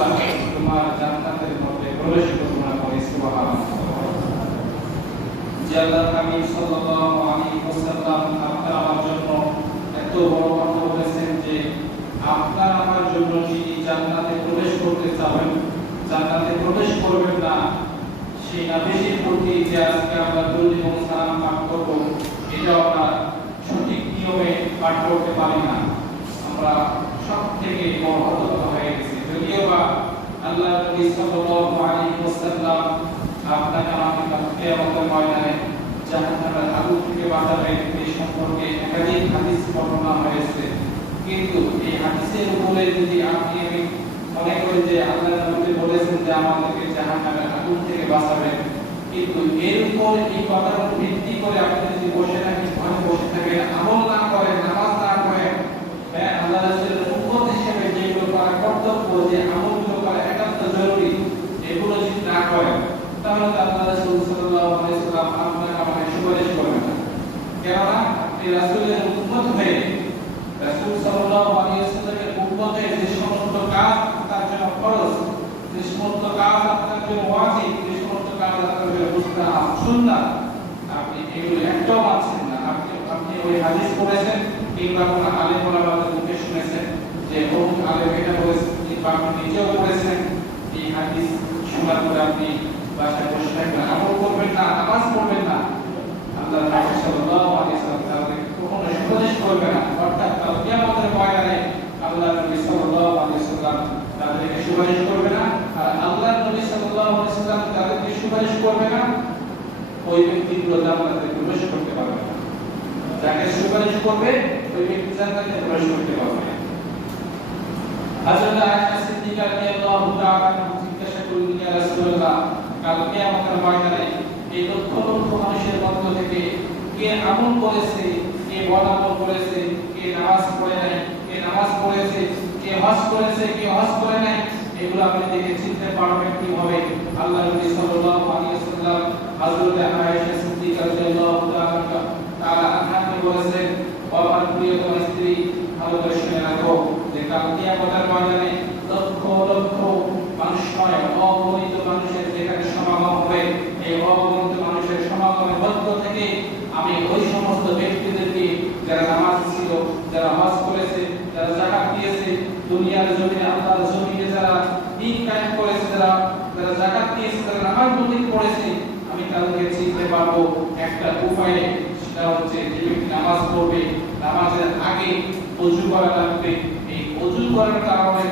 ইনশাআল্লাহ তোমার জান্নাতের মধ্যে প্রবেশ করব না করে সুবহানাল্লাহ। যে আল্লাহর নবী সাল্লাল্লাহু আলাইহি ওয়াসাল্লাম আপনার আমার জন্য এত বড় কথা বলেছেন যে আপনার আমার জন্য যিনি জান্নাতে প্রবেশ করতে চাবেন, জান্নাতে প্রবেশ করবেন না, সেই নবীর প্রতি যে আজকে আমরা দরুদ এবং সালাম পাঠ করব, এটা আমরা সঠিক নিয়মে পাঠ করতে পারি না। আমরা সব থেকে বড় হতভাগা হয়ে গেছি। যদিও বা আল্লাহ নবী সাল্লাল্লাহু আলাইহি ওয়াসাল্লাম আপনাকে আমাকে কিয়ামতের ময়দানে জাহান্নামের আগুন থেকে বাঁচাবেন এই সম্পর্কে একাধিক হাদিস বর্ণনা হয়েছে। কিন্তু এই হাদিসের উপরে যদি আপনি আমি মনে করি যে আল্লাহ নবী বলেছেন যে আমাদেরকে জাহান্নামের আগুন থেকে বাঁচাবেন, কিন্তু এর উপর এই কথার উপর ভিত্তি করে আপনি যদি বসে থাকেন, ঘরে বসে থাকেন, আমল না করেন, নামাজ না পড়েন, আল্লাহ রাসূলের উম্মত হিসেবে যেগুলো করা কর্তব্য, যে আমলগুলো করা একান্ত জরুরি, এগুলো যদি না করেন, তাহলে আল্লাহ রাসূল সাল্লাল্লাহু আলাইহি ওয়াসাল্লাম আপনাকে আমাকে সুপারিশ করবেন না। কেননা আপনি রাসূলের উম্মত হয়ে রাসূল সাল্লাল্লাহু আলাইহি ওয়াসাল্লামের উম্মতের যে সমস্ত কাজ তার জন্য ফরজ, যে সমস্ত কাজ আপনার জন্য ওয়াজিব, যে সমস্ত কাজ আপনার জন্য মুস্তাহাব সুন্নাত, আপনি এগুলো একটাও মানছেন না। আপনি ওই হাদিস পড়েছেন কিংবা কোন আলেম ওলামাদের মুখে শুনেছেন যে অমুক আলেম এটা বলেছেন, কিংবা আপনি নিজেও পড়েছেন, এই হাদিস শোনার পরে আপনি বাসায় বসে থাকবেন, আমল করবেন না, নামাজ পড়বেন না, আল্লাহ রাসূল সাল্লাল্লাহু আলাইহি ওয়াসাল্লাম তাদেরকে কখনো সুপারিশ করবে না। অর্থাৎ কিয়ামতের ময়দানে আল্লাহ নবী সাল্লাল্লাহু আলাইহি ওয়াসাল্লাম তাদেরকে সুপারিশ করবে না, আর আল্লাহ নবী সাল্লাল্লাহু আলাইহি ওয়াসাল্লাম তাদেরকে সুপারিশ করবে না, ওই ব্যক্তিগুলো জান্নাতে প্রবেশ করতে পারবে না। যাকে সুপারিশ করবে ওই ব্যক্তি জান্নাতে প্রবেশ করতে পারবে না। হযরত আয়েশা সিদ্দিকা রাদিয়াল্লাহু তাআলা জিজ্ঞাসা করলেন, ইয়া রাসূলুল্লাহ, কাল কিয়ামতের ময়দানে এই লক্ষ লক্ষ মানুষের মধ্য থেকে কে আমল করেছে, কে বদ আমল করেছে, কে নামাজ পড়ে নাই, কে নামাজ পড়েছে, কে হজ করেছে, কে হজ করে নাই, এগুলো আপনি দেখে চিনতে পারবেন কিভাবে? আল্লাহ নবী সাল্লাল্লাহু আলাইহি ওয়াসাল্লাম হযরত আয়েশা সিদ্দিকা রাদিয়াল্লাহু তাআলা আনহাকে বলেছেন, ও আমার প্রিয়তম স্ত্রী, ভালো করে শুনে রাখো যে কাল কিয়ামতের ময়দানে লক্ষ লক্ষ মানুষ নয়, অগণিত মানুষের যেখানে সমাগম হবে, এই অগণিত মানুষের সমাগমের মধ্য থেকে আমি ওই সমস্ত ব্যক্তিদেরকে যারা নামাজ ছিল, যারা হজ করেছে, যারা যাকাত দিয়েছে, দুনিয়ার জমিনে আল্লাহর জমিনে যারা দিন কায়েম করেছে, যারা যাকাত দিয়েছে, যারা নামাজ পড়েছে, আমি তাদেরকে চিনতে পারবো একটা উপায়ে। সেটা হচ্ছে যে ব্যক্তি নামাজ পড়বে, নামাজের আগে ওযু করা লাগবে। এই ওযু করার কারণে